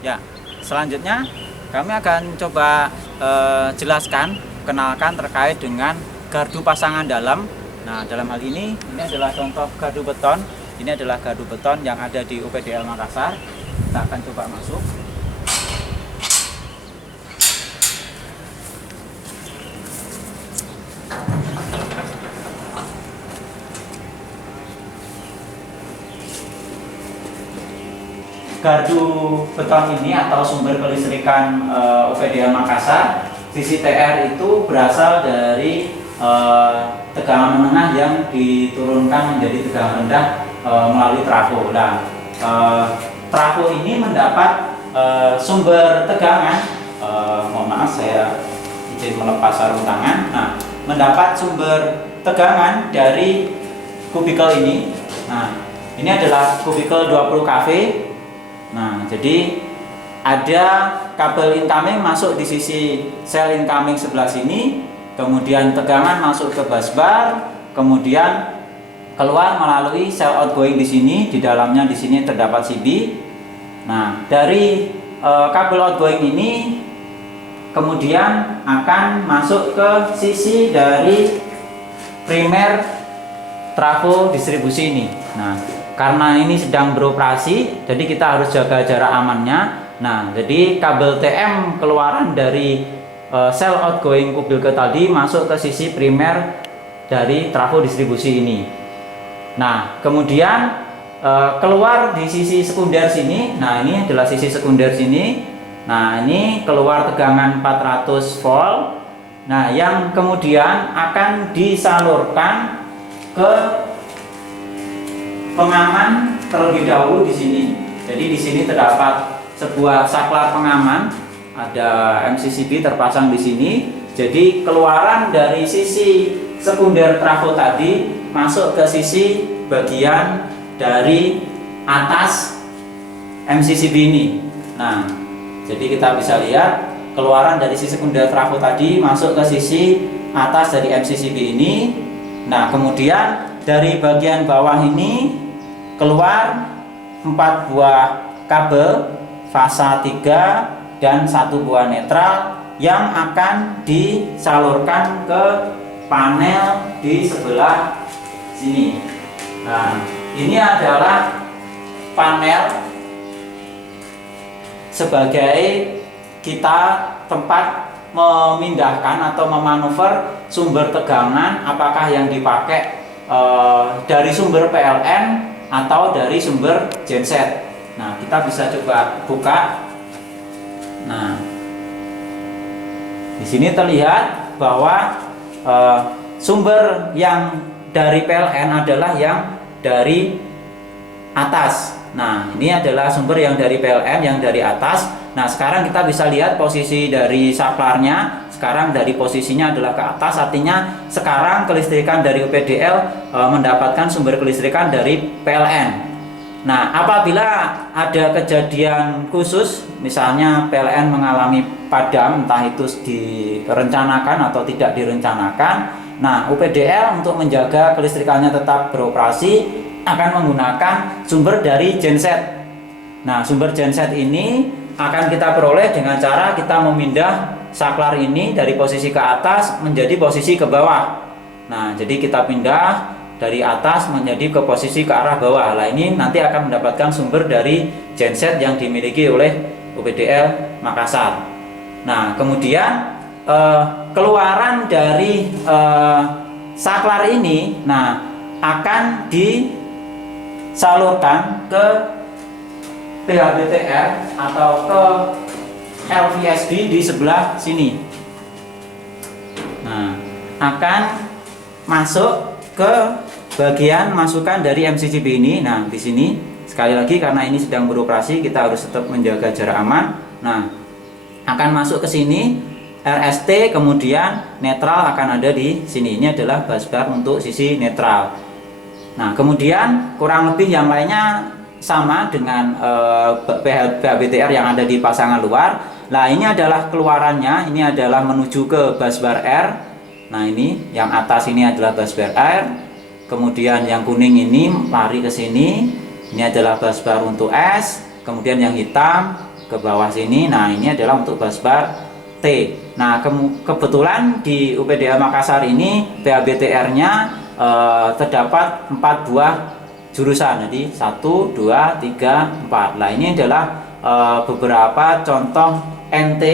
Ya, selanjutnya kami akan coba jelaskan, kenalkan terkait dengan gardu pasangan dalam. Nah, dalam hal ini adalah contoh gardu beton. Ini adalah gardu beton yang ada di UPDL Makassar. Kita akan coba masuk. Gardu beton ini atau sumber kelistrikan UPDL Makassar, sisi TR itu berasal dari tegangan menengah yang diturunkan menjadi tegangan rendah melalui trafo. Nah, trafo ini mendapat sumber tegangan, mohon maaf saya izin melepas sarung tangan. Nah, mendapat sumber tegangan dari kubikel ini. Nah, ini adalah kubikel 20 kV. Nah, jadi ada kabel incoming masuk di sisi sel incoming sebelah sini, kemudian tegangan masuk ke busbar, kemudian keluar melalui sel outgoing di sini. Di dalamnya di sini terdapat CB. Nah, dari kabel outgoing ini kemudian akan masuk ke sisi dari primer trafo distribusi ini. Nah, karena ini sedang beroperasi, jadi kita harus jaga jarak amannya. Nah, jadi kabel TM keluaran dari sel outgoing kubikel tadi masuk ke sisi primer dari trafo distribusi ini. Nah, kemudian keluar di sisi sekunder sini. Nah, ini adalah sisi sekunder sini. Nah, ini keluar tegangan 400 volt. Nah, yang kemudian akan disalurkan ke pengaman terlebih dahulu di sini. Jadi di sini terdapat sebuah saklar pengaman, ada MCCB terpasang di sini. Jadi keluaran dari sisi sekunder trafo tadi masuk ke sisi bagian dari atas MCCB ini. Nah, jadi kita bisa lihat keluaran dari sisi sekunder trafo tadi masuk ke sisi atas dari MCCB ini. Nah, kemudian dari bagian bawah ini keluar 4 buah kabel fasa 3 dan 1 buah netral yang akan disalurkan ke panel di sebelah sini. Nah, ini adalah panel sebagai kita tempat memindahkan atau memanuver sumber tegangan, apakah yang dipakai dari sumber PLN atau dari sumber genset. Nah, kita bisa coba buka. Nah, di sini terlihat bahwa sumber yang dari PLN adalah yang dari atas. Nah, ini adalah sumber yang dari PLN yang dari atas. Nah, sekarang kita bisa lihat posisi dari saklarnya. Sekarang dari posisinya adalah ke atas, artinya sekarang kelistrikan dari UPDL mendapatkan sumber kelistrikan dari PLN. Nah, apabila ada kejadian khusus, misalnya PLN mengalami padam, entah itu direncanakan atau tidak direncanakan, nah UPDL untuk menjaga kelistrikannya tetap beroperasi akan menggunakan sumber dari genset. Nah, sumber genset ini akan kita peroleh dengan cara kita memindah saklar ini dari posisi ke atas menjadi posisi ke bawah. Nah, jadi kita pindah dari atas menjadi ke posisi ke arah bawah. Nah, ini nanti akan mendapatkan sumber dari genset yang dimiliki oleh UPDL Makassar. Nah, kemudian keluaran dari saklar ini, nah, akan disalurkan ke PHBTR atau ke LVSD di sebelah sini. Nah, akan masuk ke bagian masukan dari MCCB ini. Nah, di sini sekali lagi karena ini sedang beroperasi, kita harus tetap menjaga jarak aman. Nah, akan masuk ke sini RST, kemudian netral akan ada di sini. Ini adalah busbar untuk sisi netral. Nah, kemudian kurang lebih yang lainnya sama dengan PHBTR yang ada di pasangan luar. Nah, ini adalah keluarannya, ini adalah menuju ke busbar R. Nah, ini yang atas ini adalah busbar R. Kemudian yang kuning ini lari ke sini. Ini adalah busbar untuk S. Kemudian yang hitam ke bawah sini. Nah, ini adalah untuk busbar T. Nah, kebetulan di UPDA Makassar ini PHBTR-nya terdapat 4 buah jurusan. Jadi 1, 2, 3, 4. Nah, ini adalah beberapa contoh NT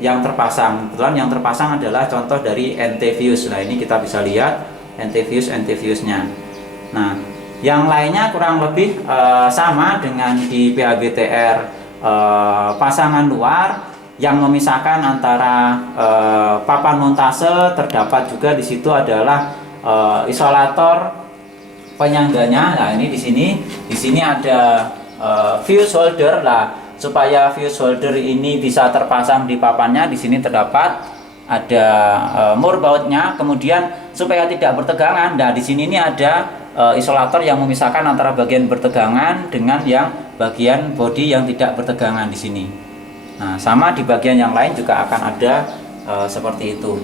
yang terpasang. Kebetulan yang terpasang adalah contoh dari NT Views. Nah, ini kita bisa lihat NT Views-nya. Nah, yang lainnya kurang lebih sama dengan di PHBTR pasangan luar yang memisahkan antara papan montase. Terdapat juga di situ adalah isolator penyangganya. Nah, ini di sini ada fuse holder lah. Supaya fuse holder ini bisa terpasang di papannya, di sini terdapat ada murbautnya. Kemudian supaya tidak bertegangan, nah di sini ini ada isolator yang memisahkan antara bagian bertegangan dengan yang bagian bodi yang tidak bertegangan di sini. Nah, sama di bagian yang lain juga akan ada seperti itu.